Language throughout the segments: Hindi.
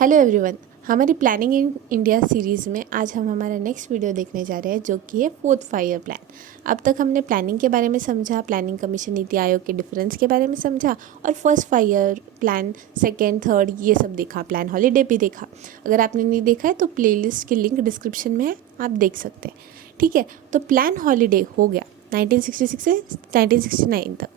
Hello everyone. हमारी प्लानिंग इन इंडिया सीरीज़ में आज हम हमारा नेक्स्ट वीडियो देखने जा रहे हैं जो कि है 4th 5 ईयर प्लान। अब तक हमने प्लानिंग के बारे में समझा, प्लानिंग कमीशन नीति आयोग के डिफरेंस के बारे में समझा और first 5 year plan, second, third ये सब देखा, प्लान हॉलीडे भी देखा। अगर आपने नहीं देखा है तो प्लेलिस्ट की लिंक डिस्क्रिप्शन में है, आप देख सकते हैं। ठीक है, तो प्लान हॉलीडे हो गया 1966 से 1969 तक।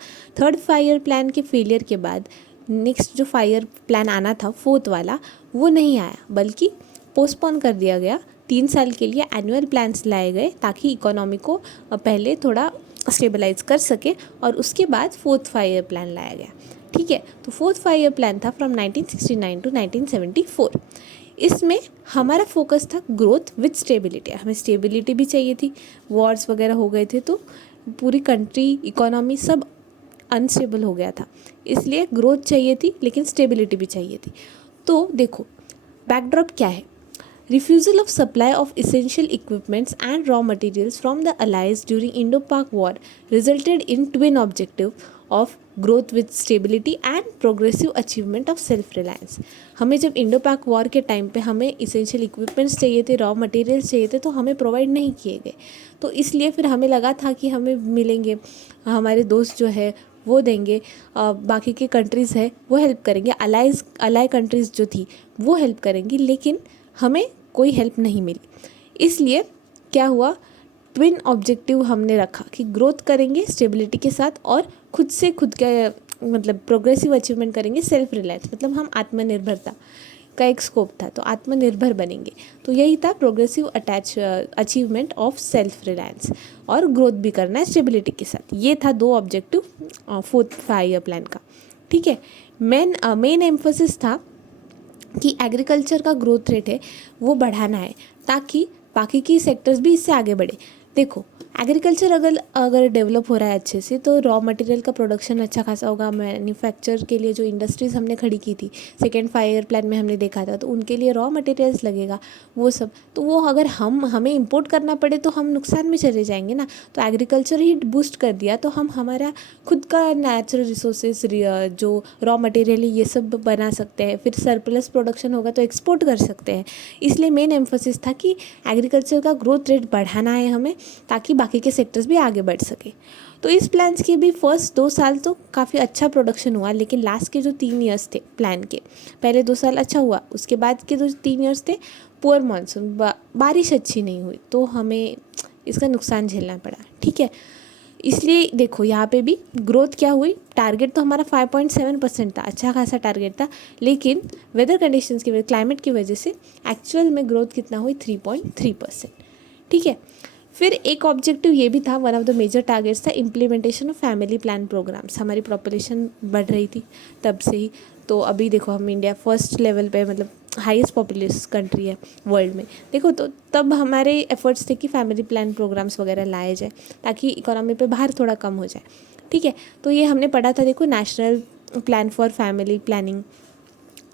थर्ड 5 ईयर प्लान के फेलियर के बाद नेक्स्ट जो 5 ईयर प्लान आना था फोर्थ वाला, वो नहीं आया बल्कि पोस्टपोन कर दिया गया। 3 साल के लिए एनुअल प्लान्स लाए गए ताकि इकोनॉमी को पहले थोड़ा स्टेबलाइज कर सके और उसके बाद फोर्थ 5 ईयर प्लान लाया गया। ठीक है, तो फोर्थ 5 ईयर प्लान था फ्रॉम 1969 टू 1974। इसमें हमारा फोकस था ग्रोथ विद स्टेबिलिटी। हमें स्टेबिलिटी भी चाहिए थी, वॉर्स वगैरह हो गए थे तो पूरी कंट्री, इकोनॉमी सब अनस्टेबल हो गया था, इसलिए ग्रोथ चाहिए थी लेकिन स्टेबिलिटी भी चाहिए थी। तो देखो बैकड्रॉप क्या है। Refusal of supply of essential equipments and raw materials from the allies during Indo Pak war resulted in twin objective of growth with stability and progressive achievement of self reliance. हमें जब इंडो पाक वॉर के टाइम पे हमें इसेंशियल इक्विपमेंट्स चाहिए थे, रॉ मटेरियल्स चाहिए थे, तो हमें प्रोवाइड नहीं किए गए। तो इसलिए फिर हमें लगा था कि हमें मिलेंगे, हमारे दोस्त जो है वो देंगे, बाकी के कंट्रीज़ है वो हेल्प करेंगे, अलाई कंट्रीज़ जो थी वो हेल्प करेंगी, लेकिन हमें कोई हेल्प नहीं मिली। इसलिए क्या हुआ, ट्विन ऑब्जेक्टिव हमने रखा कि ग्रोथ करेंगे स्टेबिलिटी के साथ और खुद से खुद के मतलब प्रोग्रेसिव अचीवमेंट करेंगे, सेल्फ रिलायंस मतलब हम आत्मनिर्भरता का एक स्कोप था, तो आत्मनिर्भर बनेंगे। तो यही था progressive achievement of self Reliance, और ग्रोथ भी करना है स्टेबिलिटी के साथ। ये था 2 ऑब्जेक्टिव फोर्थ 5 ईयर प्लान का। ठीक है, मेन एम्फोसिस था कि एग्रीकल्चर का ग्रोथ रेट है वो बढ़ाना है ताकि बाकी की सेक्टर्स भी इससे आगे बढ़े। देखो एग्रीकल्चर अगर डेवलप हो रहा है अच्छे से तो रॉ मटेरियल का प्रोडक्शन अच्छा खासा होगा। मैन्युफैक्चर के लिए जो इंडस्ट्रीज़ हमने खड़ी की थी सेकेंड 5 ईयर प्लान में हमने देखा था, तो उनके लिए रॉ मटेरियल्स लगेगा वो सब। तो वो अगर हमें इंपोर्ट करना पड़े तो हम नुकसान में चले जाएंगे ना। तो एग्रीकल्चर ही बूस्ट कर दिया तो हम हमारा खुद का नेचुरल रिसोर्सेज जो रॉ मटेरियल ये सब बना सकते हैं, फिर सरप्लस प्रोडक्शन होगा तो एक्सपोर्ट कर सकते हैं। इसलिए मेन एम्फोसिस था कि एग्रीकल्चर का ग्रोथ रेट बढ़ाना है हमें ताकि बाकी के सेक्टर्स भी आगे बढ़ सके। तो इस प्लान्स के भी फर्स्ट 2 साल तो काफ़ी अच्छा प्रोडक्शन हुआ, लेकिन लास्ट के जो 3 ईयर्स थे प्लान के, पहले 2 साल अच्छा हुआ, उसके बाद के जो 3 ईयर्स थे पुअर मानसून, बारिश अच्छी नहीं हुई तो हमें इसका नुकसान झेलना पड़ा। ठीक है, इसलिए देखो यहाँ पे भी ग्रोथ क्या हुई, टारगेट तो हमारा 5.7% था, अच्छा खासा टारगेट था, लेकिन वेदर कंडीशंस की वजह, क्लाइमेट की वजह से एक्चुअल में ग्रोथ कितना हुई 3.3%। ठीक है, फिर एक ऑब्जेक्टिव ये भी था, one of the major targets था implementation of family plan programs. हमारी पॉपुलेशन बढ़ रही थी तब से ही, तो अभी देखो हम इंडिया फर्स्ट लेवल पे मतलब हाईएस्ट पॉपुलेस कंट्री है वर्ल्ड में। देखो तो तब हमारे एफर्ट्स थे कि फैमिली प्लान प्रोग्राम्स वगैरह लाए जाए ताकि इकोनॉमी पे भार थोड़ा कम हो जाए। ठीक है, तो ये हमने पढ़ा था, देखो national plan for family planning,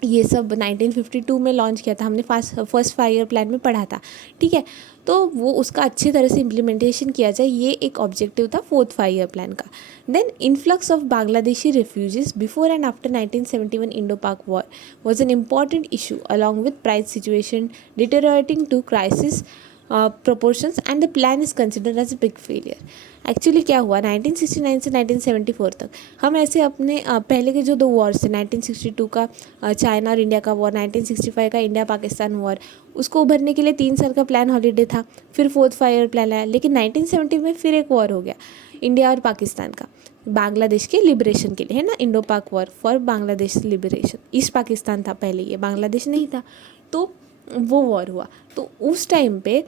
ये सब 1952 में लॉन्च किया था हमने, फर्स्ट 5 ईयर प्लान में पढ़ा था। ठीक है, तो वो उसका अच्छी तरह से इम्प्लीमेंटेशन किया जाए, ये एक ऑब्जेक्टिव था फोर्थ 5 ईयर प्लान का। Then influx of Bangladeshi refugees before and after 1971 Indo Pak war was an important issue along with price situation deteriorating to crisis proportions and the plan is considered as a big failure। Actually क्या हुआ 1969 से 1974 तक हम ऐसे अपने पहले के जो 2 वॉर्स थे, 1962 का चाइना और इंडिया का वॉर, 1965 का इंडिया पाकिस्तान वॉर, उसको उभरने के लिए 3 साल का प्लान हॉलीडे था, फिर फोर्थ 5 ईयर प्लान आया। लेकिन 1970 में फिर एक वॉर हो गया इंडिया और पाकिस्तान का, बांग्लादेश के लिबरेशन के लिए, है ना, Indo Pak war for Bangladesh liberation. East Pakistan था पहले, ये बांग्लादेश नहीं था, तो वो वॉर हुआ। तो उस टाइम पे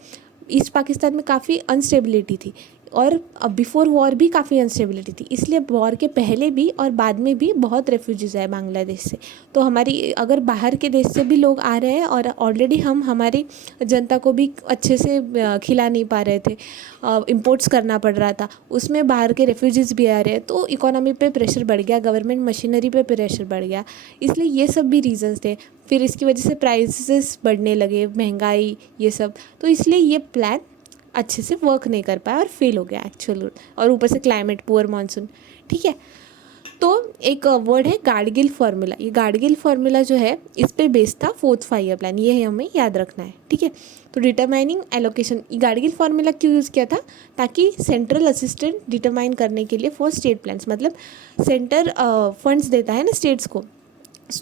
ईस्ट पाकिस्तान में काफ़ी अनस्टेबिलिटी थी और बिफोर वॉर भी काफ़ी अनस्टेबिलिटी थी, इसलिए वॉर के पहले भी और बाद में भी बहुत रेफ्यूजीज आए बांग्लादेश से। तो हमारी अगर बाहर के देश से भी लोग आ रहे हैं और ऑलरेडी हम हमारी जनता को भी अच्छे से खिला नहीं पा रहे थे, इंपोर्ट्स करना पड़ रहा था, उसमें बाहर के रेफ्यूजीज भी आ रहे हैं, तो इकोनॉमी पे प्रेशर बढ़ गया, गवर्नमेंट मशीनरी पे प्रेशर बढ़ गया। इसलिए ये सब भी रीजंस थे। फिर इसकी वजह से प्राइसेस बढ़ने लगे, महंगाई, ये सब। तो इसलिए ये प्लान अच्छे से वर्क नहीं कर पाया और फेल हो गया एक्चुअल, और ऊपर से क्लाइमेट, पुअर मानसून। ठीक है, तो एक वर्ड है गाडगिल फार्मूला। ये गाडगिल फार्मूला जो है इस पे बेस्ड था 4th 5 ईयर प्लान, ये हमें याद रखना है, ठीक है। तो डिटरमाइनिंग एलोकेशन, ये गाडगिल फार्मूला क्यों यूज़ किया था, ताकि सेंट्रल असिस्टेंट डिटरमाइन करने के लिए फॉर स्टेट प्लान्स, मतलब सेंटर फंड्स देता है ना स्टेट्स को,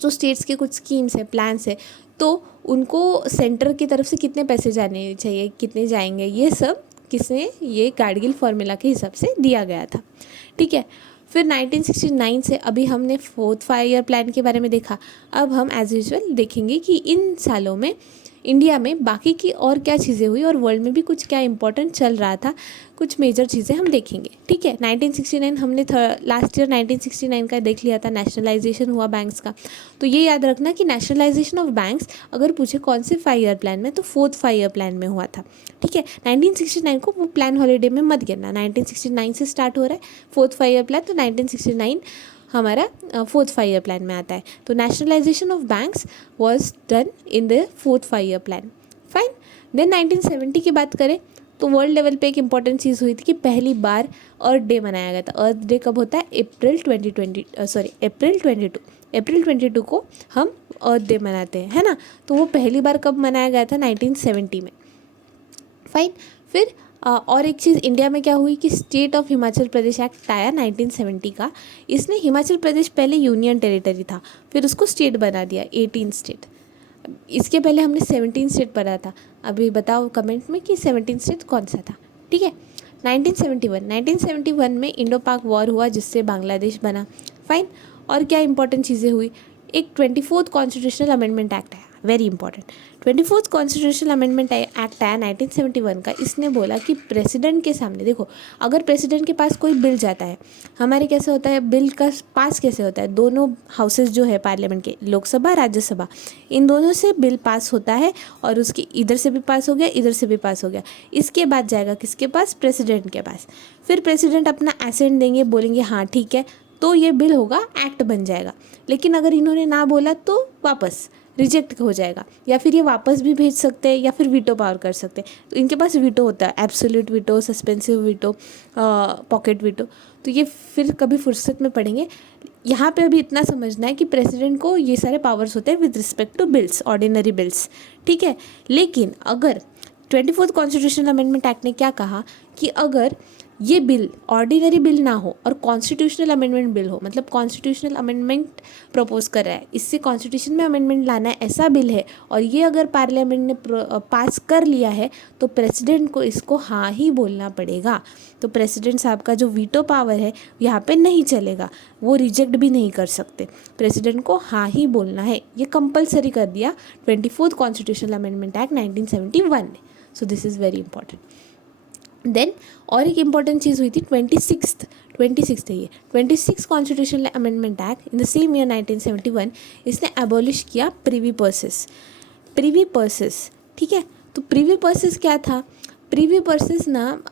तो स्टेट्स के कुछ स्कीम्स है, प्लान्स है, तो उनको सेंटर की तरफ से कितने पैसे जाने चाहिए, कितने जाएंगे, ये सब किसने, ये गाडगिल फार्मूला के हिसाब से दिया गया था, ठीक है। फिर 1969 से अभी हमने 4th 5 ईयर प्लान के बारे में देखा। अब हम एज यूजुअल देखेंगे कि इन सालों में इंडिया में बाकी की और क्या चीज़ें हुई और वर्ल्ड में भी कुछ क्या इंपॉर्टेंट चल रहा था, कुछ मेजर चीज़ें हम देखेंगे, ठीक है। 1969 हमने लास्ट ईयर 1969 का देख लिया था, नेशनलाइजेशन हुआ बैंक्स का। तो ये याद रखना कि नेशनलाइजेशन ऑफ बैंक्स अगर पूछे कौन से 5 ईयर प्लान में, तो 4th 5 ईयर प्लान में हुआ था, ठीक है। 1969 को वो प्लान हॉलीडे में मत गिनना, 1969 से स्टार्ट हो रहा है 4th 5 ईयर प्लान, तो 1969 हमारा 4th 5 ईयर प्लान में आता है। तो nationalization of banks was done in the 4th 5 year plan, fine. Then 1970 की बात करें तो वर्ल्ड लेवल पे एक इंपॉर्टेंट चीज़ हुई थी कि पहली बार अर्थ डे मनाया गया था। अर्थ डे कब होता है, अप्रैल 22 को हम अर्थ डे मनाते हैं, है ना। तो वो पहली बार कब मनाया गया था, 1970 में, फाइन। फिर और एक चीज़ इंडिया में क्या हुई कि state of Himachal Pradesh act आया 1970 का। इसने हिमाचल प्रदेश पहले यूनियन टेरिटरी था, फिर उसको स्टेट बना दिया, 18 स्टेट। इसके पहले हमने 17 स्टेट पढ़ा था, अभी बताओ कमेंट में कि 17 स्टेट कौन सा था, ठीक है। 1971 में इंडो पाक वॉर हुआ जिससे बांग्लादेश बना, फाइन। और क्या इंपॉर्टेंट चीज़ें हुई, एक 24th कॉन्स्टिट्यूशनल अमेंडमेंट एक्ट आया, very important. 24th constitutional amendment act आया 1971 का। इसने बोला कि प्रेसिडेंट के सामने, देखो अगर प्रेसिडेंट के पास कोई बिल जाता है, हमारे कैसे होता है बिल का पास कैसे होता है, दोनों हाउसेस जो है पार्लियामेंट के, लोकसभा राज्यसभा, इन दोनों से बिल पास होता है और उसकी इधर से भी पास हो गया, इधर से भी पास हो गया, इसके बाद जाएगा किसके पास, प्रेसिडेंट के पास। फिर प्रेसिडेंट अपना एसेंट देंगे, बोलेंगे हाँ ठीक है, तो ये बिल होगा, एक्ट बन जाएगा। लेकिन अगर इन्होंने ना बोला तो वापस रिजेक्ट हो जाएगा, या फिर ये वापस भी भेज सकते हैं या फिर वीटो पावर कर सकते हैं। तो इनके पास वीटो होता है, absolute veto, suspensive veto, pocket veto. तो ये फिर कभी फुर्सत में पढ़ेंगे। यहाँ पे अभी इतना समझना है कि प्रेसिडेंट को ये सारे पावर्स होते हैं with respect to bills, ordinary bills, ठीक है। लेकिन अगर 24th कॉन्स्टिट्यूशनल अमेंडमेंट एक्ट ने क्या कहा कि अगर ये बिल ऑर्डिनरी बिल ना हो और कॉन्स्टिट्यूशनल अमेंडमेंट बिल हो, मतलब कॉन्स्टिट्यूशनल अमेंडमेंट प्रपोज कर रहा है, इससे कॉन्स्टिट्यूशन में अमेंडमेंट लाना है, ऐसा बिल है, और ये अगर पार्लियामेंट ने पास कर लिया है तो प्रेसिडेंट को इसको हाँ ही बोलना पड़ेगा। तो प्रेसिडेंट साहब का जो वीटो पावर है यहाँ पे नहीं चलेगा, वो रिजेक्ट भी नहीं कर सकते, प्रेसिडेंट को हाँ ही बोलना है। ये कंपलसरी कर दिया 24th कॉन्स्टिट्यूशनल अमेंडमेंट एक्ट 1971 ने। So this is very important. Then और एक इम्पॉर्टेंट चीज़ हुई थी 26th है ये 26th constitutional amendment act in the same year 1971। इसने एबॉलिश किया प्रिवी पर्सेस, ठीक है। तो प्रिवी पर्सेस क्या था, प्रिवी पर्सेस ना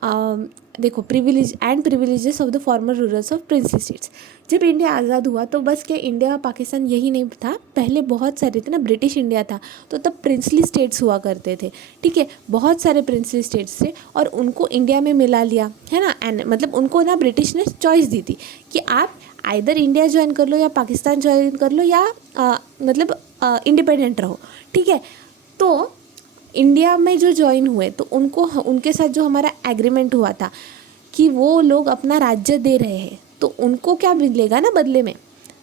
देखो, privileges of the former rulers of princely states. जब इंडिया आज़ाद हुआ तो बस क्या इंडिया पाकिस्तान यही नहीं था, पहले बहुत सारे थे ना, ब्रिटिश इंडिया था, तो तब प्रिंसली स्टेट्स हुआ करते थे, ठीक है। बहुत सारे प्रिंसली स्टेट्स थे और उनको इंडिया में मिला लिया, है ना। एंड मतलब उनको ना ब्रिटिश ने चॉइस दी थी कि आप आइदर इंडिया ज्वाइन कर लो या पाकिस्तान ज्वाइन कर लो या मतलब इंडिपेंडेंट रहो, ठीक है। तो इंडिया में जो ज्वाइन हुए तो उनको, उनके साथ जो हमारा एग्रीमेंट हुआ था कि वो लोग अपना राज्य दे रहे हैं, तो उनको क्या मिलेगा ना बदले में,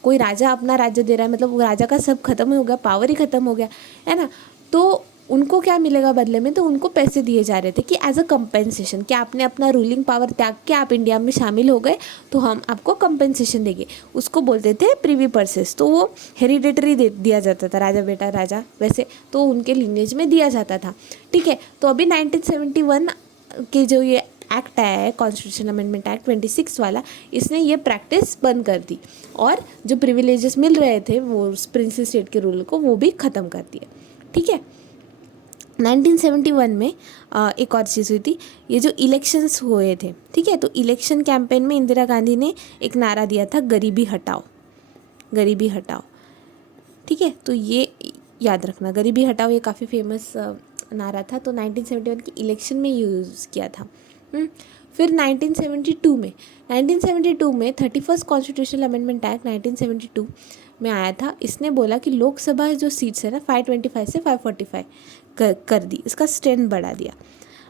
कोई राजा अपना राज्य दे रहा है, मतलब वो राजा का सब खत्म हो गया, पावर ही खत्म हो गया, है ना। तो उनको क्या मिलेगा बदले में, तो उनको पैसे दिए जा रहे थे कि एज अ कंपेंसेशन, कि आपने अपना रूलिंग पावर त्याग के आप इंडिया में शामिल हो गए तो हम आपको कंपेंसेशन देंगे। उसको बोलते थे प्रिवी पर्सेस। तो वो हेरिडेटरी दिया जाता था, राजा बेटा राजा, वैसे तो उनके लिनेज में दिया जाता था, ठीक है। तो अभी 1971 के जो ये एक्ट आया है, कॉन्स्टिट्यूशन अमेंडमेंट एक्ट 26 वाला, इसने ये प्रैक्टिस बंद कर दी और जो प्रिविलेजेस मिल रहे थे वो प्रिंसली स्टेट के रूल को वो भी ख़त्म कर दिए, ठीक है। 1971 में एक और चीज़ हुई थी, ये जो इलेक्शंस हुए थे, ठीक है। तो इलेक्शन कैंपेन में इंदिरा गांधी ने एक नारा दिया था, गरीबी हटाओ, गरीबी हटाओ, ठीक है। तो ये याद रखना, गरीबी हटाओ, ये काफ़ी फेमस नारा था। तो 1971 की इलेक्शन में यूज़ किया था। फिर 1972 में 31st कॉन्स्टिट्यूशनल अमेंडमेंट एक्ट 1972 में आया था। इसने बोला कि लोकसभा जो सीट्स है ना 525 से 545 कर दी, इसका स्ट्रेंथ बढ़ा दिया।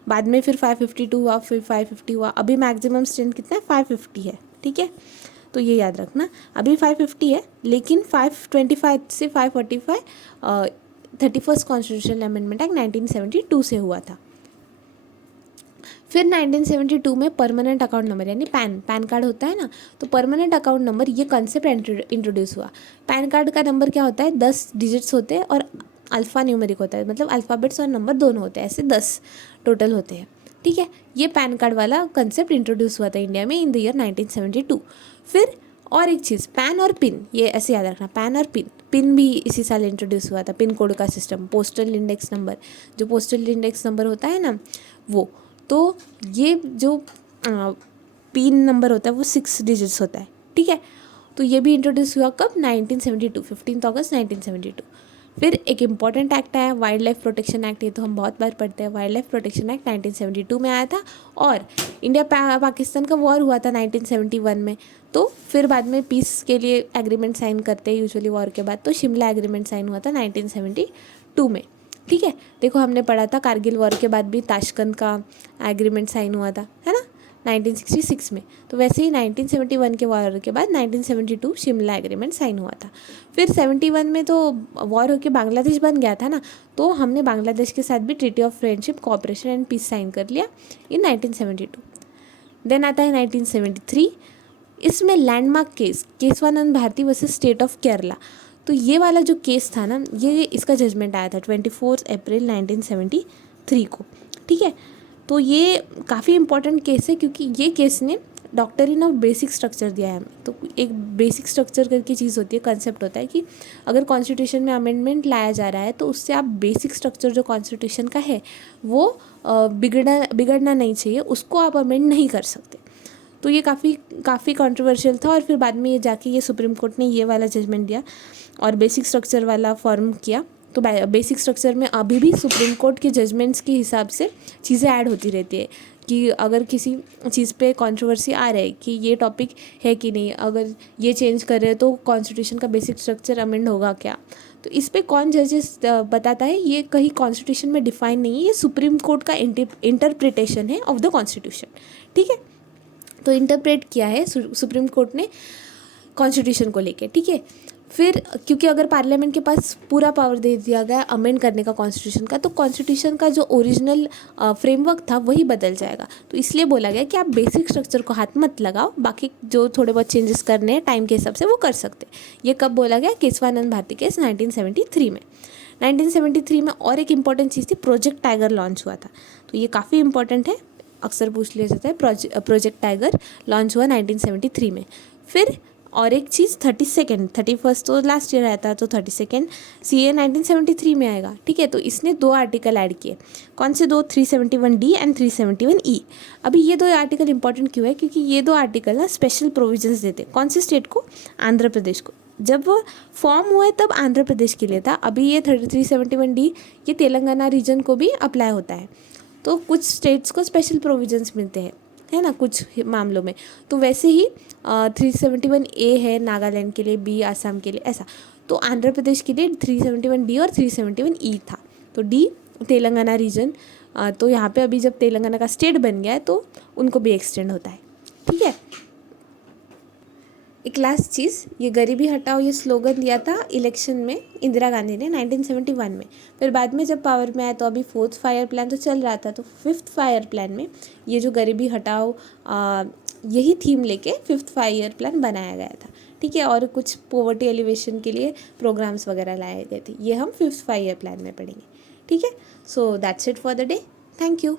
बाद में फिर 552 हुआ, फिर 550 हुआ, अभी मैक्सिमम स्ट्रेंथ कितना है 550 है। ठीक है, तो ये याद रखना, अभी 550 है, लेकिन 525 से 545 31st कॉन्स्टिट्यूशनल अमेंडमेंट एक्ट 1972 से हुआ था। फिर 1972 में परमानेंट अकाउंट नंबर यानी पैन कार्ड होता है ना, तो परमानेंट अकाउंट नंबर ये कॉन्सेप्ट इंट्रोड्यूस हुआ। पैन कार्ड का नंबर क्या होता है, 10 डिजिट्स होते हैं और अल्फ़ा न्यूमेरिक होता है, मतलब अल्फ़ाबेट्स और नंबर दोनों होते हैं, ऐसे 10 टोटल होते हैं। ठीक है, ये पैन कार्ड वाला कंसेप्ट इंट्रोड्यूस हुआ था इंडिया में इन द ईयर 1972। फिर और एक चीज़, पैन और पिन, ये ऐसे याद रखना, पैन और पिन भी इसी साल इंट्रोड्यूस हुआ था। पिन कोड का सिस्टम, पोस्टल इंडेक्स नंबर, जो पोस्टल इंडेक्स नंबर होता है ना वो, तो ये जो पिन नंबर होता है वो 6 डिजिट्स होता है। ठीक है, तो ये भी इंट्रोड्यूस हुआ कब, 1972, 15 अगस्त 1972। फिर एक इम्पॉर्टेंट एक्ट आया, वाइल्ड लाइफ प्रोटेक्शन एक्ट, ये तो हम बहुत बार पढ़ते हैं। वाइल्ड लाइफ प्रोटेक्शन एक्ट 1972 में आया था, और इंडिया पाकिस्तान का वॉर हुआ था 1971 में, तो फिर बाद में पीस के लिए एग्रीमेंट साइन करते हैं यूजुअली वॉर के बाद, तो शिमला एग्रीमेंट साइन हुआ था 1972 में। ठीक है, देखो हमने पढ़ा था कारगिल वॉर के बाद भी ताशकंद का एग्रीमेंट साइन हुआ था, है ना, 1966 में। तो वैसे ही 1971 के वॉर के बाद 1972 शिमला एग्रीमेंट साइन हुआ था। फिर 71 में तो वॉर होकर बांग्लादेश बन गया था ना, तो हमने बांग्लादेश के साथ भी treaty of friendship, cooperation and peace sign कर लिया इन 1972। देन आता है 1973, इसमें landmark case Keshavananda Bharati versus state of Kerala. तो ये वाला जो केस था ना, ये इसका जजमेंट आया था 24 अप्रैल 1973 को। ठीक है, तो ये काफ़ी इंपॉर्टेंट केस है, क्योंकि ये केस ने डॉक्टरीन ऑफ बेसिक स्ट्रक्चर दिया है हमें। तो एक बेसिक स्ट्रक्चर करके चीज़ होती है, कंसेप्ट होता है कि अगर कॉन्स्टिट्यूशन में अमेंडमेंट लाया जा रहा है तो उससे आप बेसिक स्ट्रक्चर जो कॉन्स्टिट्यूशन का है वो बिगड़ना नहीं चाहिए, उसको आप अमेंड नहीं कर सकते। तो ये काफ़ी कंट्रोवर्शियल था, और फिर बाद में ये जाके ये सुप्रीम कोर्ट ने ये वाला जजमेंट दिया और बेसिक स्ट्रक्चर वाला फॉर्म किया। तो बेसिक स्ट्रक्चर में अभी भी सुप्रीम कोर्ट के जजमेंट्स के हिसाब से चीज़ें ऐड होती रहती है, कि अगर किसी चीज़ पे कंट्रोवर्सी आ रहा है कि ये टॉपिक है कि नहीं, अगर ये चेंज कर रहे हैं तो कॉन्स्टिट्यूशन का बेसिक स्ट्रक्चर अमेंड होगा क्या, तो इस पे कौन जजेस बताता है, ये कहीं कॉन्स्टिट्यूशन में डिफाइन नहीं है, ये सुप्रीम कोर्ट का इंटरप्रिटेशन है ऑफ द कॉन्स्टिट्यूशन। ठीक है, तो इंटरप्रेट किया है सुप्रीम कोर्ट ने कॉन्स्टिट्यूशन को लेके। ठीक है, फिर क्योंकि अगर पार्लियामेंट के पास पूरा पावर दे दिया गया अमेंड करने का कॉन्स्टिट्यूशन का, तो कॉन्स्टिट्यूशन का जो ओरिजिनल फ्रेमवर्क था वही बदल जाएगा। तो इसलिए बोला गया कि आप बेसिक स्ट्रक्चर को हाथ मत लगाओ, बाकी जो थोड़े बहुत चेंजेस करने हैं टाइम के हिसाब से वो कर सकते। ये कब बोला गया, केशवानंद भारती केस 1973 में। 1973 में और एक इम्पॉर्टेंट चीज़ थी, प्रोजेक्ट टाइगर लॉन्च हुआ था। तो ये काफ़ी इंपॉर्टेंट है, अक्सर पूछ लिया जाता है। प्रोजेक्ट टाइगर लॉन्च हुआ 1973 में। फिर और एक चीज़ 31st तो लास्ट ईयर आया था, तो 32 CA 1973 में आएगा। ठीक है, तो इसने 2 आर्टिकल ऐड किए। कौन से 2, 371D एंड 371E। अभी ये 2 आर्टिकल इंपॉर्टेंट क्यों है, क्योंकि ये 2 आर्टिकल ना स्पेशल प्रोविजंस देते हैं। कौन से स्टेट को, आंध्र प्रदेश को। जब वो फॉर्म हुए तब आंध्र प्रदेश के लिए था, अभी ये 371D ये तेलंगाना रीजन को भी अप्लाई होता है। तो कुछ स्टेट्स को स्पेशल प्रोविजंस मिलते हैं, है ना, कुछ मामलों में। तो वैसे ही 371A है नागालैंड के लिए, B आसाम के लिए, ऐसा। तो आंध्र प्रदेश के लिए 371D और 371E था। तो D तेलंगाना रीजन, तो यहाँ पे अभी जब तेलंगाना का स्टेट बन गया है तो उनको भी एक्सटेंड होता है। ठीक है, एक लास्ट चीज़, ये गरीबी हटाओ ये स्लोगन दिया था इलेक्शन में इंदिरा गांधी ने 1971 में। फिर बाद में जब पावर में आया तो अभी 4th फायर प्लान तो चल रहा था, तो 5th फायर प्लान में ये जो गरीबी हटाओ यही थीम लेके 5th फायर प्लान बनाया गया था। ठीक है, और कुछ पॉवर्टी एलिवेशन के लिए प्रोग्राम्स वगैरह लाए गए थे, ये हम 5th फायर प्लान में पढ़ेंगे। ठीक है, so that's it for the day, thank you.